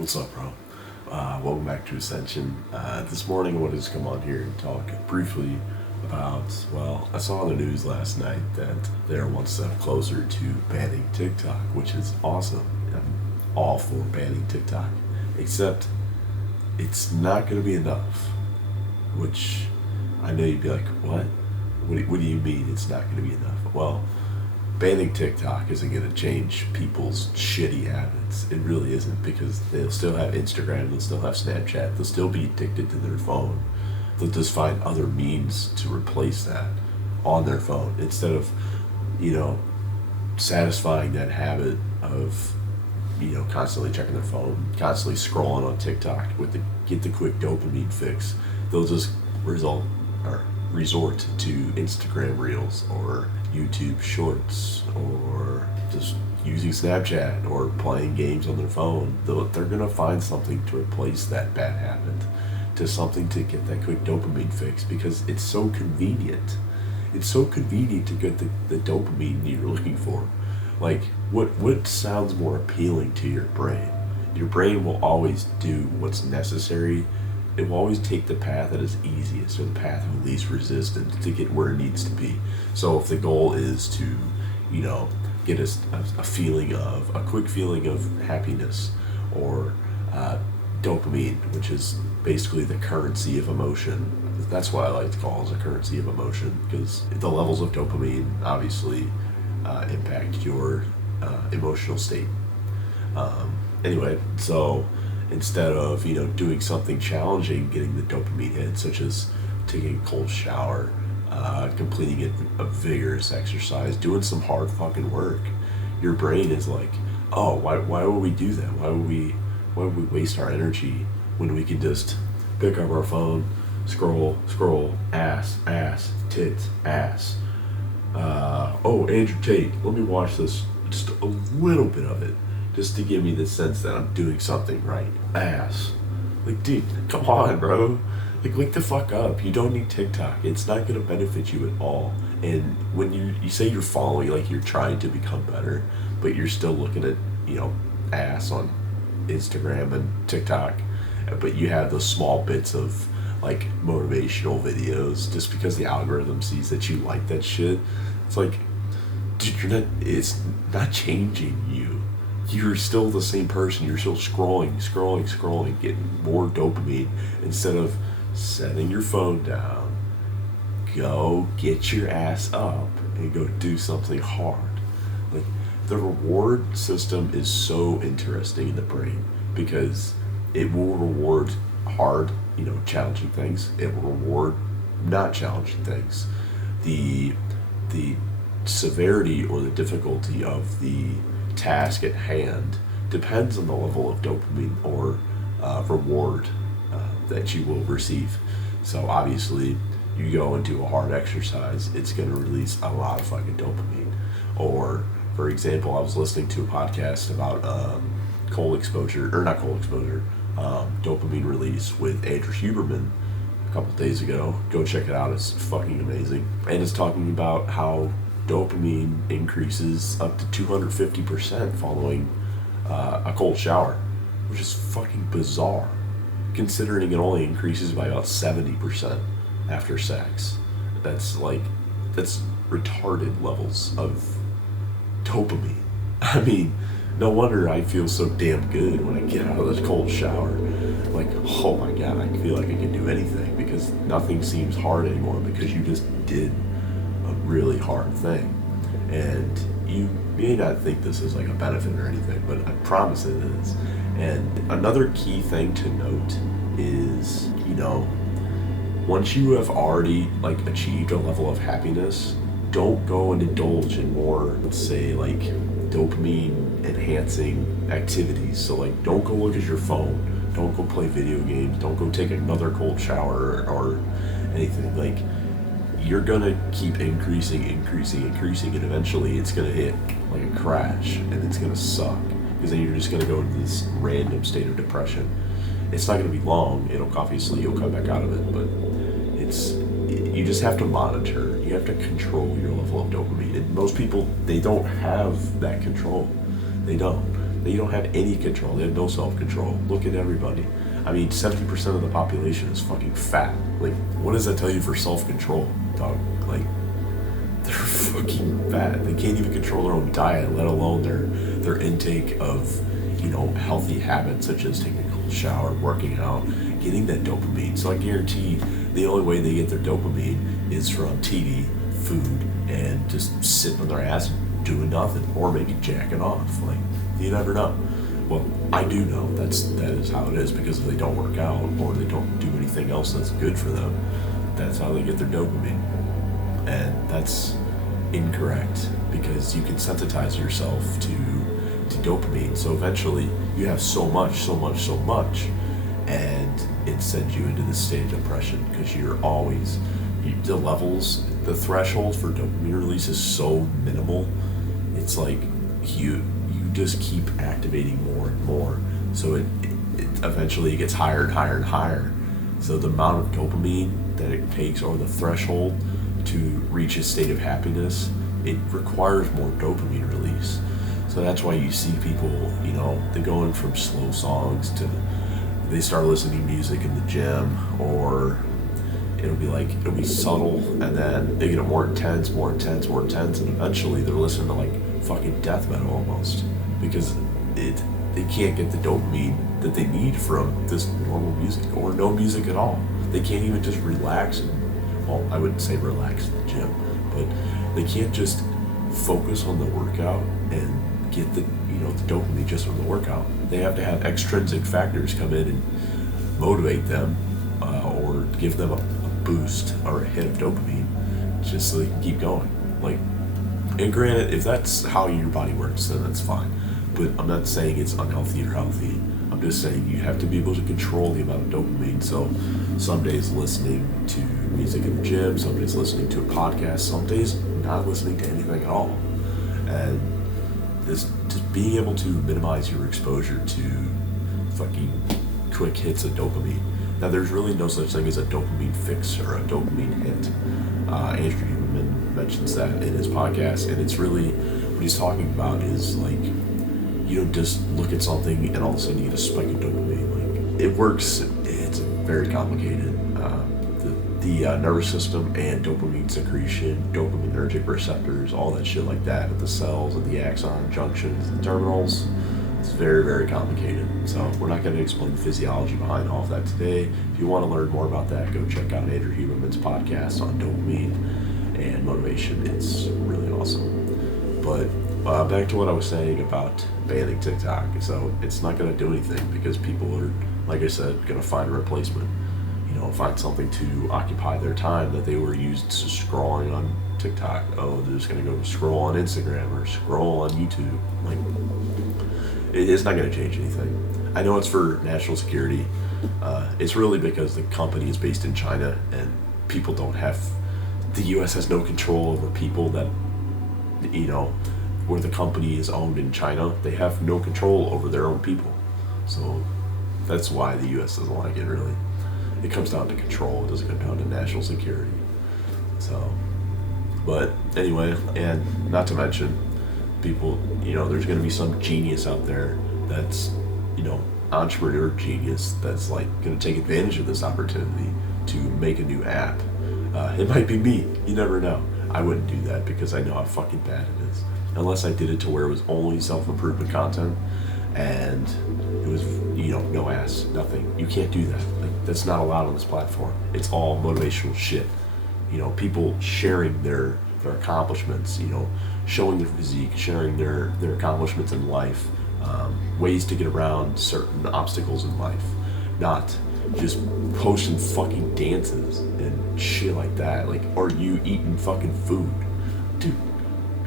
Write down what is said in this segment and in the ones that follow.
What's up, bro? Welcome back to Ascension. This morning I wanted to come on here and talk briefly about, I saw on the news last night that they're one step closer to banning TikTok, which is awesome. I'm all for banning TikTok, except it's not going to be enough, which I know you'd be like, what? What do you mean it's not going to be enough? Well, banning TikTok isn't going to change people's shitty habits. It really isn't, because they'll still have Instagram, they'll still have Snapchat, they'll still be addicted to their phone. They'll just find other means to replace that on their phone instead of, satisfying that habit of, constantly checking their phone, constantly scrolling on TikTok get the quick dopamine fix. They'll just resort to Instagram Reels or YouTube Shorts or just using Snapchat or playing games on their phone. They're going to find something to replace that bad habit, to something to get that quick dopamine fix, because it's so convenient. It's so convenient to get the dopamine you're looking for. Like, what sounds more appealing to your brain? Your brain will always do what's necessary. It will always take the path that is easiest, or the path of least resistance, to get where it needs to be. So if the goal is to, get a quick feeling of happiness, or dopamine, which is basically the currency of emotion. That's what I like to call it, a currency of emotion, because the levels of dopamine obviously impact your emotional state. Anyway, so instead of doing something challenging, getting the dopamine hit, such as taking a cold shower, completing a vigorous exercise, doing some hard fucking work, your brain is like, oh, why would we do that? Why would we waste our energy when we can just pick up our phone, scroll, ass, tits, ass. Oh, Andrew Tate, let me watch this, just a little bit of it, just to give me the sense that I'm doing something right. Ass. Like, dude, come on, bro. Like, wake the fuck up. You don't need TikTok. It's not going to benefit you at all. And when you say you're following, like you're trying to become better, but you're still looking at, ass on Instagram and TikTok, but you have those small bits of, like, motivational videos just because the algorithm sees that you like that shit. It's like, dude, it's not changing you. You're still the same person. You're still scrolling, getting more dopamine instead of setting your phone down. Go get your ass up and go do something hard. Like, the reward system is so interesting in the brain, because it will reward hard, challenging things. It will reward not challenging things. The severity or the difficulty of the task at hand depends on the level of dopamine or reward that you will receive. So obviously, you go and do a hard exercise, it's going to release a lot of fucking dopamine. Or, for example, I was listening to a podcast about dopamine release with Andrew Huberman a couple days ago. Go check it out, it's fucking amazing. And it's talking about how dopamine increases up to 250% following a cold shower, which is fucking bizarre, considering it only increases by about 70% after sex. That's retarded levels of dopamine. I mean, no wonder I feel so damn good when I get out of this cold shower. Like, oh my god, I feel like I can do anything, because nothing seems hard anymore, because you just did a really hard thing. And you may not think this is like a benefit or anything, but I promise it is. And another key thing to note is, once you have already achieved a level of happiness, don't go and indulge in more, let's say, like, dopamine enhancing activities. So, like, don't go look at your phone, don't go play video games, don't go take another cold shower or anything. Like, you're gonna keep increasing, and eventually it's gonna hit like a crash, and it's gonna suck, because then you're just gonna go into this random state of depression. It's not gonna be long. You'll come back out of it, but you just have to monitor. You have to control your level of dopamine. And most people, they don't have that control. They don't. They don't have any control. They have no self-control. Look at everybody. I mean, 70% of the population is fucking fat. Like, what does that tell you for self-control, dog? Like, they're fucking fat. They can't even control their own diet, let alone their intake of, healthy habits such as taking a cold shower, working out, getting that dopamine. So I guarantee the only way they get their dopamine is from TV, food, and just sitting on their ass doing nothing, or maybe jacking off. Like, you never know. Well, I do know that is how it is, because if they don't work out or they don't do anything else that's good for them, that's how they get their dopamine. And that's incorrect, because you can sensitize yourself to dopamine. So eventually you have so much, and it sends you into this state of depression, because the threshold for dopamine release is so minimal. It's like you just keep activating more and more. So it eventually gets higher and higher and higher. So the amount of dopamine that it takes, or the threshold to reach a state of happiness, it requires more dopamine release. So that's why you see people, they're going from slow songs to they start listening to music in the gym, or it'll be subtle, and then they get it more intense, and eventually they're listening to like fucking death metal almost, because they can't get the dopamine that they need from this normal music, or no music at all. They can't even just relax I wouldn't say relax in the gym, but they can't just focus on the workout and get the dopamine just from the workout. They have to have extrinsic factors come in and motivate them, or give them a boost or a hit of dopamine, just so they can keep going. Like, and granted, if that's how your body works, then that's fine. But I'm not saying it's unhealthy or healthy. I'm just saying you have to be able to control the amount of dopamine. So some days listening to music in the gym, some days listening to a podcast, some days not listening to anything at all. And this, just being able to minimize your exposure to fucking quick hits of dopamine. Now, there's really no such thing as a dopamine fix or a dopamine hit. Andrew Huberman mentions that in his podcast, and it's really, what he's talking about is like, you don't just look at something and all of a sudden you get a spike of dopamine. Like, it works, it's very complicated. The nervous system and dopamine secretion, dopaminergic receptors, all that shit like that, at the cells, at the axon junctions, the terminals, it's very, very complicated. So we're not going to explain the physiology behind all of that today. If you want to learn more about that, go check out Andrew Huberman's podcast on dopamine and motivation. It's really awesome. But back to what I was saying about banning TikTok. So it's not going to do anything, because people are, like I said, going to find a replacement. Find something to occupy their time that they were used to scrolling on TikTok. Oh, they're just going to go scroll on Instagram or scroll on YouTube. Like, it's not going to change anything. I know it's for national security. It's really because the company is based in China, and people don't have, the U.S. has no control over people that, where the company is owned in China. They have no control over their own people. So that's why the U.S. doesn't like it, really. It comes down to control. It doesn't come down to national security. So, but anyway, and not to mention, people, there's going to be some genius out there that's, entrepreneur genius that's like going to take advantage of this opportunity to make a new app. It might be me. You never know. I wouldn't do that, because I know how fucking bad it is. Unless I did it to where it was only self-improvement content, and it was, no ass, nothing. You can't do that. Like, that's not allowed on this platform. It's all motivational shit. People sharing their accomplishments, showing their physique, sharing their accomplishments in life, ways to get around certain obstacles in life, not just posting fucking dances and shit like that. Like, or you eating fucking food, dude,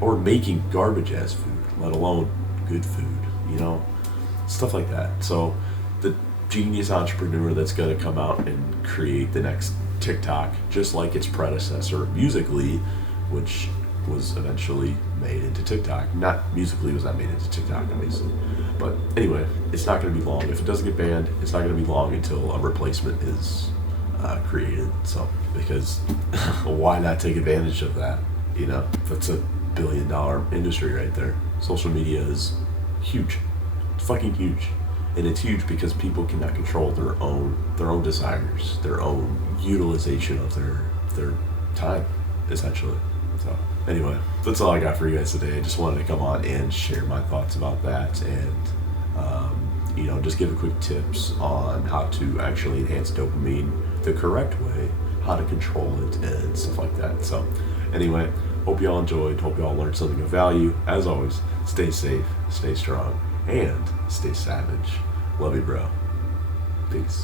or making garbage ass food, let alone good food, stuff like that. So the genius entrepreneur that's going to come out and create the next TikTok, just like its predecessor, Musical.ly, which was eventually made into TikTok. Musical.ly was not made into TikTok, obviously. But anyway, it's not going to be long. If it doesn't get banned, it's not going to be long until a replacement is created. So, because why not take advantage of that? That's $1 billion industry right there. Social media is huge. It's fucking huge. And it's huge because people cannot control their own desires, their own utilization of their time, essentially. So anyway, that's all I got for you guys today. I just wanted to come on and share my thoughts about that, and just give a quick tips on how to actually enhance dopamine the correct way, how to control it, and stuff like that. So anyway, hope you all enjoyed, hope you all learned something of value. As always, stay safe, stay strong, and stay savage. Love you, bro. Peace.